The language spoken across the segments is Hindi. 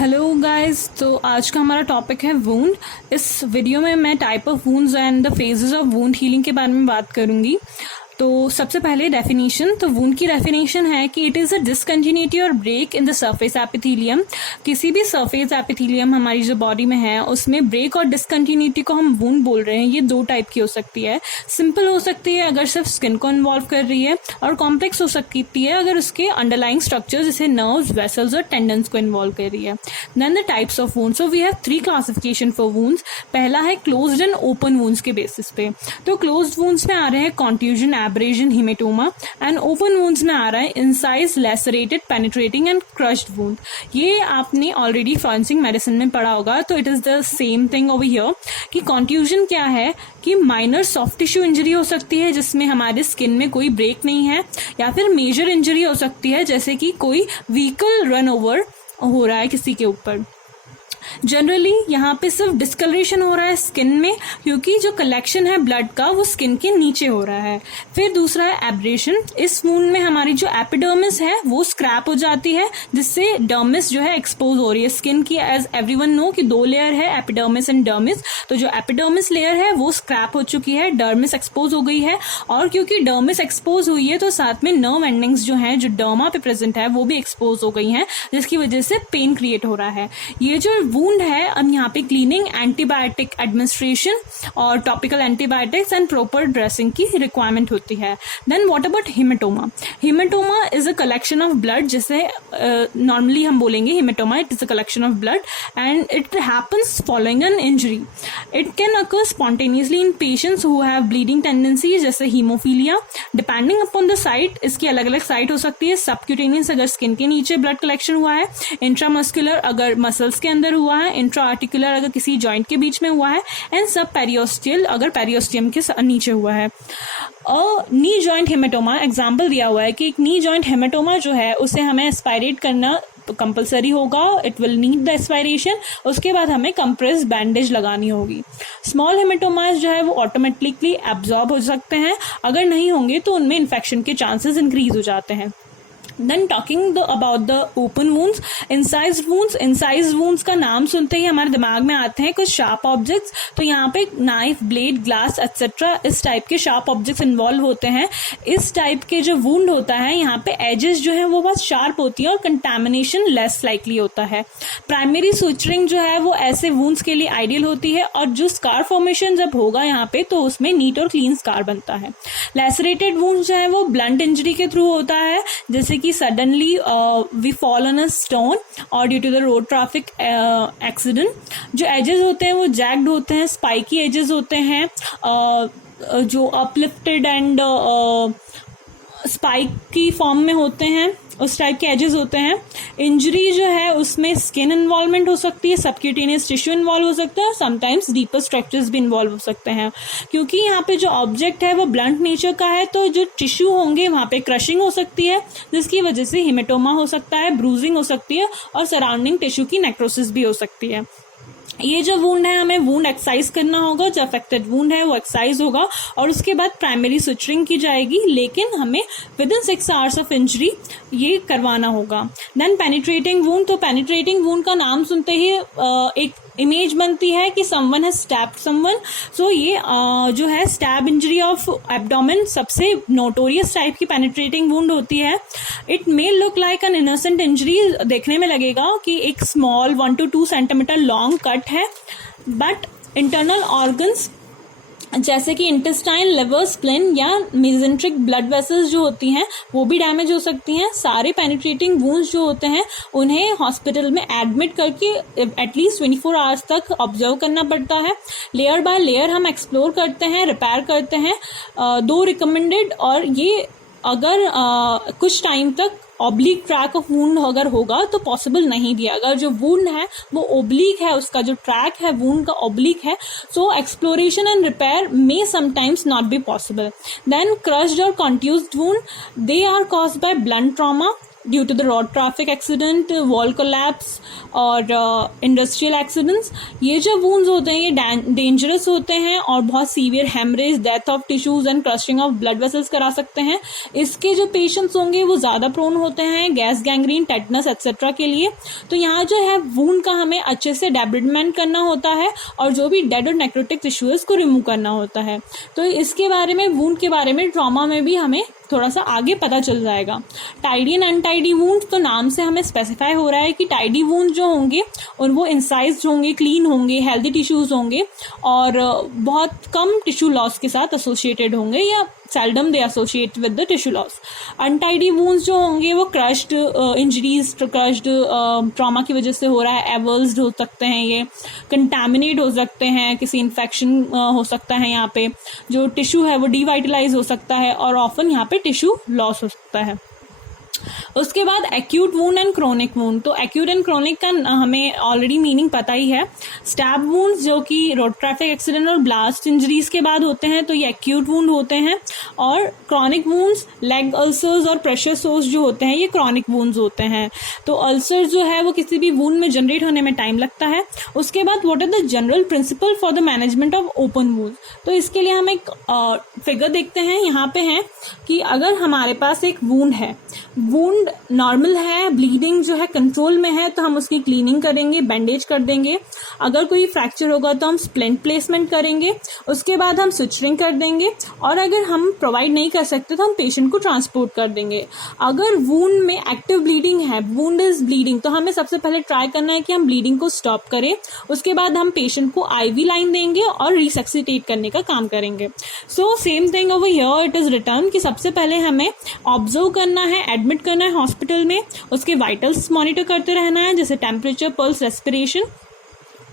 हेलो गाइस, तो आज का हमारा टॉपिक है वूंड। इस वीडियो में मैं type of wounds and the phases of wound healing के बारे में बात करूंगी। तो सबसे पहले डेफिनेशन, तो वूंड की डेफिनेशन है कि इट इज़ अ डिसकंटिन्यूटी और break in the surface epithelium. किसी भी सरफेस एपिथेलियम हमारी जो बॉडी में है उसमें ब्रेक और डिसकंटिन्यूटी को हम वूंड बोल रहे हैं। ये दो टाइप की हो सकती है। सिंपल हो सकती है अगर सिर्फ स्किन को इन्वॉल्व कर रही है, और कॉम्प्लेक्स हो सकती है अगर उसके अंडरलाइंग स्ट्रक्चर जैसे नर्व्स, वेसल्स और टेंडन्स को इन्वॉल्व कर रही है। Then the types of wounds, so we have 3 classification for wounds. पहला है क्लोज्ड एंड ओपन वूंड्स के बेसिस पे। तो क्लोज्ड वूंड्स में आ रहे हैं contusion, abrasion, haematoma, and open wounds में आ रहा है incised, lacerated, penetrating and crushed wound. ये आपने ऑलरेडी फॉरेंसिक मेडिसिन में पढ़ा होगा, तो it is the same thing over here कि कॉन्ट्यूजन क्या है कि माइनर सॉफ्ट टिश्यू इंजरी हो सकती है जिसमें हमारे स्किन में कोई ब्रेक नहीं है, या फिर मेजर इंजरी हो सकती है जैसे कि कोई व्हीकल रन ओवर हो रहा है किसी के ऊपर। जनरली यहाँ पे सिर्फ डिस्कलरेशन हो रहा है स्किन में, क्योंकि जो कलेक्शन है ब्लड का वो स्किन के नीचे हो रहा है। फिर दूसरा है एब्रेशन। इस वूंड में हमारी जो एपिडर्मिस है वो स्क्रैप हो जाती है, जिससे डर्मिस जो है एक्सपोज हो रही है स्किन की। एज एवरीवन नो कि 2 लेयर है, एपिडर्मिस एंड डर्मिस। तो जो एपिडर्मिस लेयर है वो स्क्रैप हो चुकी है, डर्मिस एक्सपोज हो गई है, और क्योंकि डर्मिस एक्सपोज हुई है तो साथ में नर्व एंडिंग्स जो है जो डर्मा पे प्रेजेंट है वो भी एक्सपोज हो गई हैं, जिसकी वजह से पेन क्रिएट हो रहा है। ये जो वूंड है, अब यहाँ पे क्लीनिंग, एंटीबायोटिक एडमिनिस्ट्रेशन और topical antibiotics and proper dressing की रिक्वायरमेंट होती है। Then what about haematoma? Haematoma is a collection of blood, जैसे नॉर्मली हम बोलेंगे haematoma, it is a collection of blood and it happens following an injury. It can occur spontaneously in patients who have bleeding tendency जैसे haemophilia. Depending upon the site, इसकी अलग अलग साइट हो सकती है। सबक्यूटेनियस अगर स्किन के नीचे ब्लड कलेक्शन हुआ है, इंट्रामस्कुलर अगर मसल्स के अंदर हुआ है, इंट्रा आर्टिकुलर अगर किसी जॉइंट के बीच में हुआ है, एंड सब पेरियोस्टियल अगर पेरियोस्टियम के नीचे हुआ है। और नी जॉइंट हेमेटोमा एग्जाम्पल दिया हुआ है कि एक नी जॉइंट हेमेटोमा जो है उसे हमें एस्पायरेट करना कंपलसरी होगा, it will need the aspiration. उसके बाद हमें कंप्रेस बैंडेज लगानी होगी। स्मॉल हेमेटोमास जो है वो ऑटोमेटिकली एब्जॉर्ब हो सकते हैं, अगर नहीं होंगे तो उनमें इन्फेक्शन के चांसेस इंक्रीज हो जाते हैं। Then talking about the open wounds, incised wounds. Incised wounds का नाम सुनते ही हमारे दिमाग में आते हैं कुछ शार्प ऑब्जेक्ट्स। तो यहाँ पे नाइफ, ब्लेड, ग्लास एक्सेट्रा इस टाइप के शार्प ऑब्जेक्ट्स इन्वॉल्व होते हैं। इस टाइप के जो वुंड होता है यहाँ पे एजेस जो है वो बहुत शार्प होती है और कंटेमिनेशन लेस लाइकली होता है। प्राइमरी सुचरिंग जो है वो ऐसे वुंड्स के लिए आइडियल होती है, और जो स्कार फॉर्मेशन जब होगा यहाँ पे तो उसमें नीट और क्लीन स्कार बनता है। लैसरेटेड वुंड जो है वो ब्लंट इंजरी के थ्रू होता है, जैसे कि suddenly we fall on a stone or due to the road traffic accident। जो edges होते हैं वो jagged होते हैं, spiky edges होते हैं, जो uplifted and spiky फॉर्म में होते हैं, उस टाइप के एजेस होते हैं। इंजरी जो है उसमें स्किन इन्वॉल्वमेंट हो सकती है, सबक्यूटेनियस टिश्यू इन्वॉल्व हो सकता है, समटाइम्स डीपर स्ट्रक्चर्स भी इन्वॉल्व हो सकते हैं। क्योंकि यहाँ पे जो ऑब्जेक्ट है वो ब्लंट नेचर का है, तो जो टिश्यू होंगे वहाँ पे क्रशिंग हो सकती है, जिसकी वजह से हेमेटोमा हो सकता है, ब्रूजिंग हो सकती है, और सराउंडिंग टिश्यू की नेक्रोसिस भी हो सकती है। ये जो वुंड है हमें वुंड एक्सरसाइज करना होगा, जो अफेक्टेड वुंड है वो एक्सरसाइज होगा, और उसके बाद प्राइमरी सुचरिंग की जाएगी, लेकिन हमें within 6 hours of injury ये करवाना होगा। Then penetrating wound. तो पेनिट्रेटिंग वुंड का नाम सुनते ही एक इमेज बनती है कि someone has stabbed someone. So ये जो है स्टैब इंजरी ऑफ एब्डोमेन सबसे नोटोरियस टाइप की पेनिट्रेटिंग वुंड होती है। It may look like an innocent injury, देखने में लगेगा कि एक small 1 to 2 centimetre long cut है, बट इंटरनल ऑर्गन्स जैसे कि इंटेस्टाइन, लिवर, स्प्लिन या मेसेंट्रिक ब्लड वेसल्स जो होती हैं वो भी डैमेज हो सकती हैं। सारे पेनिट्रेटिंग वुंड्स जो होते हैं उन्हें हॉस्पिटल में एडमिट करके एटलीस्ट 24 आवर्स तक ऑब्जर्व करना पड़ता है। लेयर बाय लेयर हम एक्सप्लोर करते हैं, रिपेयर करते हैं। 2 रिकमेंडेड, और ये अगर कुछ टाइम तक ऑब्लिक ट्रैक ऑफ वुंड अगर होगा तो पॉसिबल नहीं दिया। अगर जो वुंड है वो ओब्लिक है, उसका जो ट्रैक है वुंड का ओब्लिक है, so exploration and repair may sometimes not be possible. Then crushed और contused wound, they are caused by blunt trauma, due to the road traffic accident, wall collapse और इंडस्ट्रियल एक्सीडेंट्स। ये जो वूंड्स होते हैं ये डेंजरस होते हैं और बहुत severe haemorrhage, death of tissues and crushing of blood vessels करा सकते हैं। इसके जो पेशेंट्स होंगे वो ज़्यादा प्रोन होते हैं गैस, गैंग्रीन, टेटनस एक्सेट्रा के लिए। तो यहाँ जो है वूंड का हमें अच्छे से डेब्रिडमेंट करना होता है और जो भी डेड और नेक्रोटिक टिश्यू है उसको रिमूव करना होता है। तो इसके बारे में, वूंड के बारे में ट्रॉमा में भी हमें थोड़ा सा आगे पता चल जाएगा। टाइडी एंड अनटाइडी वूंड, तो नाम से हमें स्पेसिफाई हो रहा है कि टाइडी वूंड जो होंगे और वो इंसाइज्ड होंगे, क्लीन होंगे, हेल्दी टिश्यूज होंगे और बहुत कम टिश्यू लॉस के साथ एसोसिएटेड होंगे या seldom they associate with the tissue loss. Untidy wounds जो होंगे वो क्रश्ड इंजरीज, क्रश्ड ट्रॉमा की वजह से हो रहा है, एवर्स्ड हो सकते हैं, ये कंटामिनेट हो सकते हैं, किसी इन्फेक्शन हो सकता है, यहाँ पे जो टिश्यू है वो डिवाइटलाइज हो सकता है और ऑफन यहाँ पे टिश्यू लॉस हो सकता है। उसके बाद acute wound and chronic wound. तो एक्यूट एंड क्रोनिक का हमें ऑलरेडी मीनिंग पता ही है। स्टैब वूंड्स जो कि रोड ट्रैफिक एक्सीडेंट और ब्लास्ट इंजरीज के बाद होते हैं तो ये एक्यूट वूंड होते हैं, और क्रोनिक वूंड्स, लेग अल्सर्स और प्रेशर सोर्स जो होते हैं ये क्रोनिक वूंड्स होते हैं। तो अल्सर जो है वो किसी भी वूंड में जनरेट होने में टाइम लगता है। उसके बाद what are the general principle for the management of open wound. तो इसके लिए हम एक फिगर देखते हैं, यहाँ पे है कि अगर हमारे पास एक वूंड है, वूंड नॉर्मल है, ब्लीडिंग जो है कंट्रोल में है, तो हम उसकी क्लीनिंग करेंगे, बैंडेज कर देंगे। अगर कोई फ्रैक्चर होगा तो हम स्प्लिंट प्लेसमेंट करेंगे, उसके बाद हम सुचरिंग कर देंगे, और अगर हम प्रोवाइड नहीं कर सकते तो हम पेशेंट को ट्रांसपोर्ट कर देंगे। अगर वूंड में एक्टिव ब्लीडिंग है, वूंड इज ब्लीडिंग, तो हमें सबसे पहले ट्राई करना है कि हम ब्लीडिंग को स्टॉप करें। उसके बाद हम पेशेंट को आईवी लाइन देंगे और रिसक्सिटेट करने का काम करेंगे। So same thing over here it is return कि सबसे पहले हमें ऑब्जर्व करना है, एडमिट करना है हॉस्पिटल में, उसके वाइटल्स मॉनिटर करते रहना है, जैसे टेम्परेचर, पल्स, रेस्पिरेशन।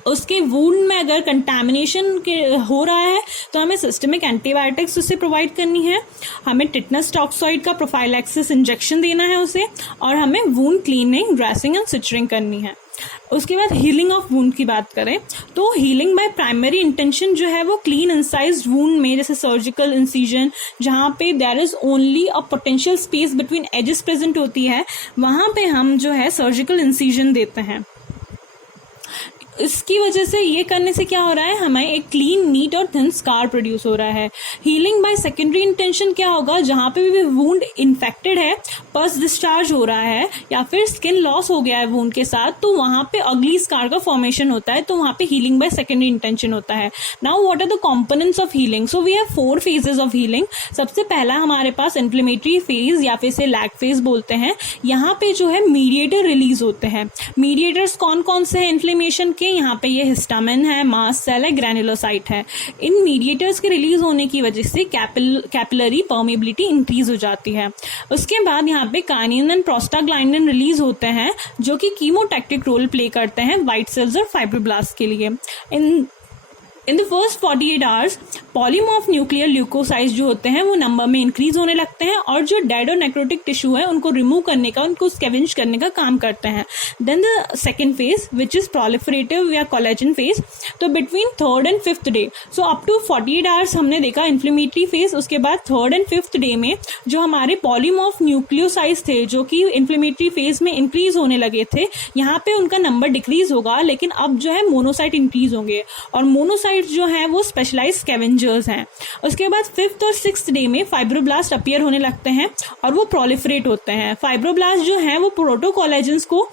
उसके वूंड में अगर कंटामिनेशन के हो रहा है तो हमें सिस्टमिक एंटीबायोटिक्स उससे प्रोवाइड करनी है, हमें टिटनस टॉक्सॉइड का प्रोफाइलैक्सिस इंजेक्शन देना है उसे, और हमें वूंड क्लीनिंग, ड्रेसिंग एंड सिचरिंग करनी है। उसके बाद हीलिंग ऑफ वूंड की बात करें तो हीलिंग बाय प्राइमरी इंटेंशन जो है वो क्लीन इंसाइज्ड वूंड में, जैसे सर्जिकल इंसिजन जहाँ पे there is only a potential space between edges present होती है, वहाँ पे हम जो है सर्जिकल इंसिजन देते हैं। इसकी वजह से, ये करने से क्या हो रहा है, हमें एक क्लीन, नीट और थिन स्कार प्रोड्यूस हो रहा है। हीलिंग बाय सेकेंडरी इंटेंशन क्या होगा, जहाँ पे भी वूंड इन्फेक्टेड है, पस डिस्चार्ज हो रहा है या फिर स्किन लॉस हो गया है वूंड के साथ, तो वहाँ पे अगली स्कार का फॉर्मेशन होता है, तो वहाँ पे हीलिंग बाय सेकेंडरी इंटेंशन होता है। Now what are the components of healing. So we have 4 phases of healing. सबसे पहला हमारे पास इन्फ्लेमेटरी फेज या फिर इसे लैग फेज बोलते हैं। यहाँ पे जो है मीडिएटर रिलीज होते हैं। मीडिएटर्स कौन कौन से हैं इन्फ्लेमेशन के, यहाँ पे ये हिस्टामिन है, मास्ट सेल है, ग्रैनुलोसाइट है। इन मीडिएटर्स के रिलीज होने की वजह से कैपिलरी परमेबिलिटी इंक्रीज हो जाती है। उसके बाद यहाँ पे काइनिन एंड प्रोस्टाग्लैंडिन रिलीज होते हैं जो कि कीमोटैक्टिक रोल प्ले करते हैं व्हाइट सेल्स और फाइब्रोब्लास्ट के लिए। In the first 48 hours polymorph nuclear leucocytes जो होते हैं वो नंबर में इंक्रीज होने लगते हैं और जो डेड और नेक्रोटिक टिश्यू है उनको रिमूव करने का, उनको स्कैवेंज करने का काम करते हैं। Then the second phase which is proliferative या कोलेजन फेज। तो between 3rd and 5th day, so up to 48 hours हमने देखा इन्फ्लेमेटरी फेज। उसके बाद 3rd and 5th डे में जो हमारे पॉलीमॉर्फ न्यूक्लियोसाइट्स थे जो कि इन्फ्लेमेटरी फेज में इंक्रीज होने लगे थे, यहाँ पे उनका नंबर डिक्रीज होगा, लेकिन अब जो है मोनोसाइट इंक्रीज होंगे और मोनोसाइट जो है वो स्पेशलाइज्ड स्कैवेंजर्स हैं। उसके बाद 5th और 6th डे में फाइब्रोब्लास्ट अपीयर होने लगते हैं और वो प्रोलिफरेट होते हैं। फाइब्रोब्लास्ट जो है वो प्रोटोकोलेजेंस को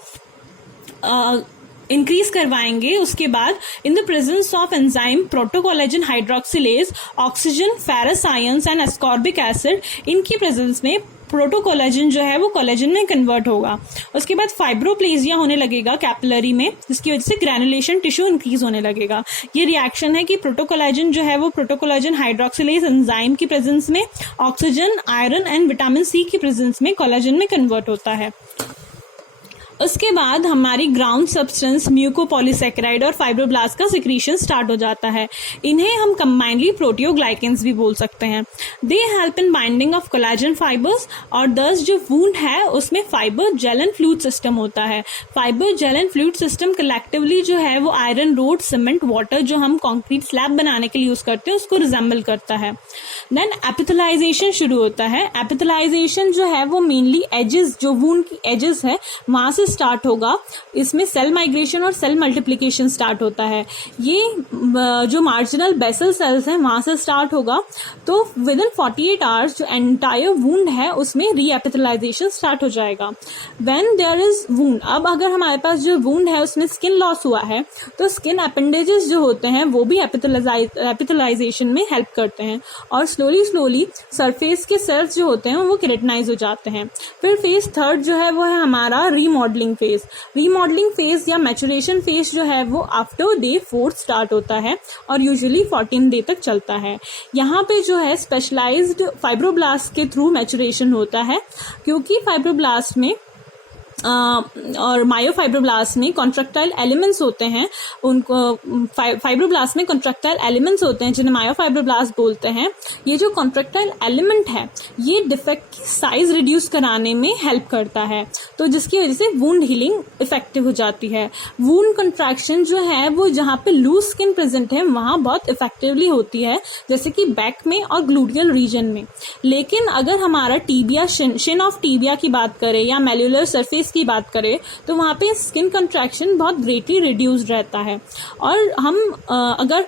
इंक्रीज करवाएंगे। उसके बाद in the presence of enzyme protocollagen hydroxylase, oxygen, ferrous ions and ascorbic acid, इनकी प्रेजेंस में प्रोटोकोलेजन जो है वो कोलेजन में कन्वर्ट होगा। उसके बाद फाइब्रोप्लेजिया होने लगेगा कैपिलरी में, जिसकी वजह से ग्रैनुलेशन टिश्यू इंक्रीज होने लगेगा। ये रिएक्शन है कि प्रोटोकोलेजन जो है वो प्रोटोकोलेजन हाइड्रोक्सिलेज एंजाइम की प्रेजेंस में oxygen, iron and vitamin C की प्रेजेंस में कोलेजन में कन्वर्ट होता है। उसके बाद हमारी ग्राउंड सब्सटेंस म्यूकोपॉलीसेकेराइड और फाइब्रोब्लास्ट का सिक्रीशन स्टार्ट हो जाता है। इन्हें हम कंबाइनली प्रोटियोग्लाइकेंस भी बोल सकते हैं। They help in binding of collagen fibres और दस जो वुंड है उसमें fibre gel and fluid system होता है। Fibre gel and fluid system collectively जो है वो आयरन रोड सीमेंट वाटर जो हम कंक्रीट स्लैब बनाने के लिए यूज करते हैं उसको रिजेंबल करता है। देन एपिथेलाइजेशन शुरू होता है। एपिथेलाइजेशन जो है वो मेनली एजेस, जो वुंड की एजेस है वहां से स्टार्ट होगा। इसमें सेल माइग्रेशन और सेल मल्टीप्लिकेशन स्टार्ट होता है। ये जो मार्जिनल बेसल सेल्स हैं वहां से स्टार्ट होगा। तो विद इन 48 आवर्स जो एंटायर वुंड है उसमें रीएपिथेलाइजेशन स्टार्ट हो जाएगा। व्हेन देयर इज वुंड, अब अगर हमारे पास जो वुंड है उसमें स्किन लॉस हुआ है तो स्किन अपेंडेजेस जो होते हैं वो भी एपिथेलाइजेशन में हेल्प करते हैं और स्लोली सरफेस के सेल्स जो होते हैं वो केराटिनाइज हो जाते हैं। फिर फेज थर्ड जो है वो है हमारा रीमॉडलिंग फेज। रीमॉडलिंग फेज या मैचुरेशन फेज जो है वो आफ्टर डे 4 स्टार्ट होता है और यूजुअली 14 डे तक चलता है। यहाँ पे जो है स्पेशलाइज्ड फाइब्रोब्लास्ट के थ्रू मैचुरेशन होता है, क्योंकि फाइब्रोब्लास्ट में और मायोफाइब्रोब्लास्ट में कॉन्ट्रैक्टाइल एलिमेंट्स होते हैं। उनको फाइब्रोब्लास्ट में कॉन्ट्रैक्टाइल एलिमेंट्स होते हैं जिन्हें मायोफाइब्रोब्लास्ट बोलते हैं। ये जो कॉन्ट्रैक्टाइल एलिमेंट है ये डिफेक्ट की साइज रिड्यूस कराने में हेल्प करता है, तो जिसकी वजह से वुंड हीलिंग इफेक्टिव हो जाती है। वुंड कंट्रैक्शन जो है वो जहाँ पे लूज स्किन प्रेजेंट है वहां बहुत इफेक्टिवली होती है, जैसे कि बैक में और ग्लूटियल रीजन में। लेकिन अगर हमारा टीबिया, शिन ऑफ टीबिया की बात करें या मेल्युलर सरफेस की बात करें तो वहां पे स्किन कंट्रैक्शन बहुत ग्रेटली रिड्यूस्ड रहता है। और हम अगर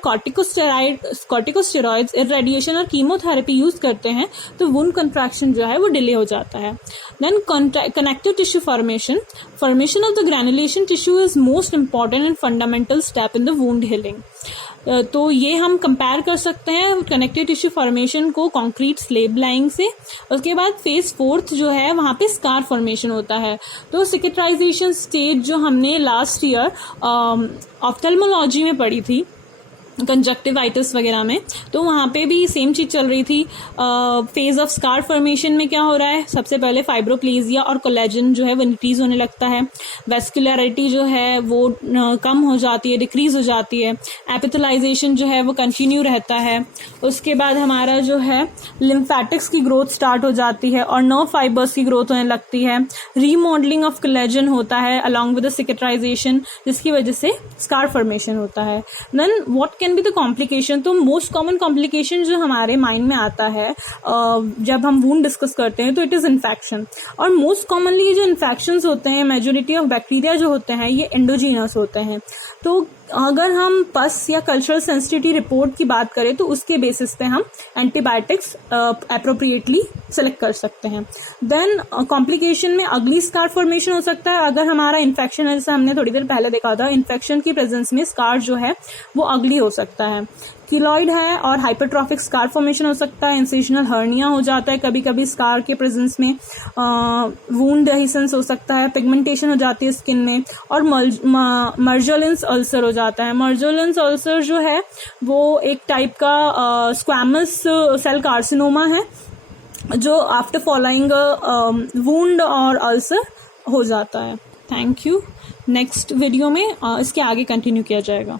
कॉर्टिकोस्टेरॉइड्स, इरेडिएशन और कीमोथेरेपी यूज करते हैं तो वुंड कंट्रैक्शन जो है वो डिले हो जाता है। Then connective tissue formation of the granulation tissue is most important and fundamental step in the wound healing. तो ये हम कंपेयर कर सकते हैं कनेक्टिव टिश्यू फॉर्मेशन को कंक्रीट स्लेब लाइंग से। उसके बाद फेज 4 जो है वहां पे स्कार फॉर्मेशन होता है। तो सिकेट्राइजेशन स्टेज जो हमने लास्ट ईयर ऑफ्थेल्मोलॉजी में पढ़ी थी, कंजक्टिवाइटिस वगैरह में, तो वहाँ पे भी सेम चीज चल रही थी। फेज ऑफ स्कार फॉर्मेशन में क्या हो रहा है, सबसे पहले फाइब्रोप्लेजिया और कोलेजन जो है वो इंक्रीज होने लगता है। वेस्कुलरिटी जो है वो कम हो जाती है, डिक्रीज हो जाती है। एपिथेलाइजेशन जो है वो कंटिन्यू रहता है। उसके बाद हमारा जो है लिम्फेटिक्स की ग्रोथ स्टार्ट हो जाती है और नर्व फाइबर्स की ग्रोथ होने लगती है। रीमॉडलिंग ऑफ कोलेजन होता है अलॉन्ग विद द सिकेट्राइजेशन, जिसकी वजह से स्कार फॉर्मेशन होता है। Then what can be the complication, तो मोस्ट कॉमन कॉम्प्लिकेशन जो हमारे माइंड में आता है जब हम वुंड डिस्कस करते हैं तो इट इज इन्फेक्शन। और मोस्ट कॉमनली जो इन्फेक्शंस होते हैं, मेजोरिटी ऑफ बैक्टीरिया जो होते हैं ये एंडोजीनस होते हैं। तो अगर हम पस या कल्चरल सेंसिटिविटी रिपोर्ट की बात करें तो उसके बेसिस पे हम एंटीबायोटिक्स अप्रोप्रिएटली सेलेक्ट कर सकते हैं। देन कॉम्प्लिकेशन में अगली स्कार फॉर्मेशन हो सकता है। अगर हमारा इन्फेक्शन है, जैसे हमने थोड़ी देर पहले देखा था, इन्फेक्शन की प्रेजेंस में स्कार जो है वो अगली हो सकता है। कीलॉइड है और हाइपरट्रॉफिक स्कार फॉर्मेशन हो सकता है। इंसिशनल हर्निया हो जाता है कभी कभी स्कार के प्रेजेंस में। वुंड एडिशंस हो सकता है। पिगमेंटेशन हो जाती है स्किन में। और मर्जोलेंस अल्सर हो जाता है। मर्जोलेंस अल्सर जो है वो एक टाइप का स्क्वैमस सेल कार्सिनोमा है जो आफ्टर फॉलोइंग वुंड और अल्सर हो जाता है। Thank you. नेक्स्ट वीडियो में इसके आगे कंटिन्यू किया जाएगा।